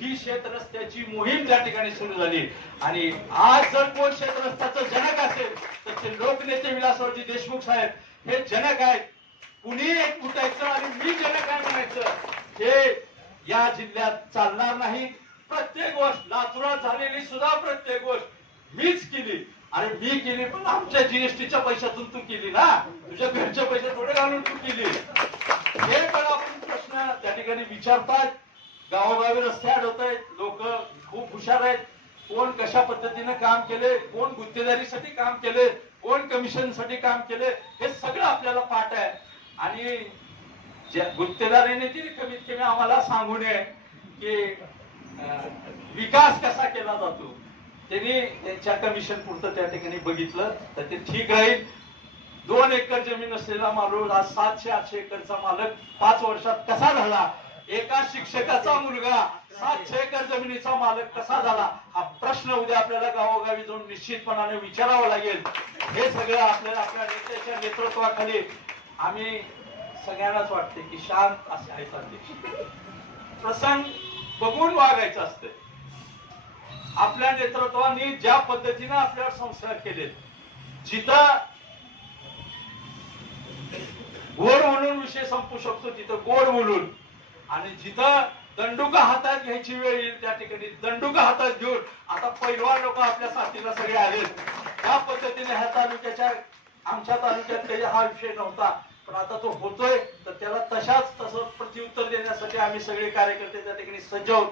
ही शेत रस्त्याची मोहीम त्या ठिकाणी सुरू झाली. आणि आज जर कोण शेत रस्त्याचं जनक असेल तर ते लोकनेते विलासरावजी देशमुख साहेब. हे जनक आहेत. कुणी एक उठायचं आणि मी जनक आहे म्हणायचं हे या जिल्ह्यात चालणार नाही. प्रत्येक गोष्ट लातुरात झालेली सुद्धा प्रत्येक गोष्ट मीच केली. अरे मी केली पण आमच्या जीएसटीच्या पैशातून तू केली ना? तुझ्या घरच्या पैशात थोडे घालून तू केली. हे पण आपण प्रश्न त्या ठिकाणी विचारतात. गावोगावी रस्ते अडवत आहेत. लोक खूप हुशार आहेत. कोण कशा पद्धतीने काम केले कोण गुत्तेदारीसाठी काम केले कोण कमिशनसाठी काम केले हे सगळं आपल्याला पाठ आहे. आणि गुत्तेदारीने तरी कमीत कमी आम्हाला सांगू नये की विकास कसा केला जातो. त्यांनी त्यांच्या कमिशन पुरतं त्या ठिकाणी बघितलं तर ते ठीक राहील. दोन एकर जमीन असलेला माणूस आज सातशे आठशे एकरचा मालक पाच वर्षात कसा झाला? एका शिक्षकाचा मुलगा सातशे एकर जमिनीचा मालक कसा झाला? हा प्रश्न उद्या आपल्याला गावोगावी जाऊन निश्चितपणाने विचारावा लागेल. हे सगळं आपल्याला आपल्या नेत्याच्या नेतृत्वाखाली आम्ही सगळ्यांनाच वाटते की शांत असायचा प्रसंग बघून वागायचं असतं आपल्या नेतृत्वाने ज्या पद्धतीने आपल्यावर संस्कार केले जिथं गोड म्हणून विषय संपू शकतो तिथं गोड बोलून आणि जिथं दंडुका हातात घ्यायची वेळ येईल त्या ठिकाणी दंडुका हातात घेऊन आता पैलवान लोक आपल्या साथीला सगळे आलेत. त्या पद्धतीने ह्या तालुक्याच्या आमच्या तालुक्यात काही हा विषय नव्हता पण आता तो होतोय. तर त्याला तशाच तसं प्रत्युत्तर देण्यासाठी आम्ही सगळे कार्यकर्ते त्या ठिकाणी सज्ज आहोत.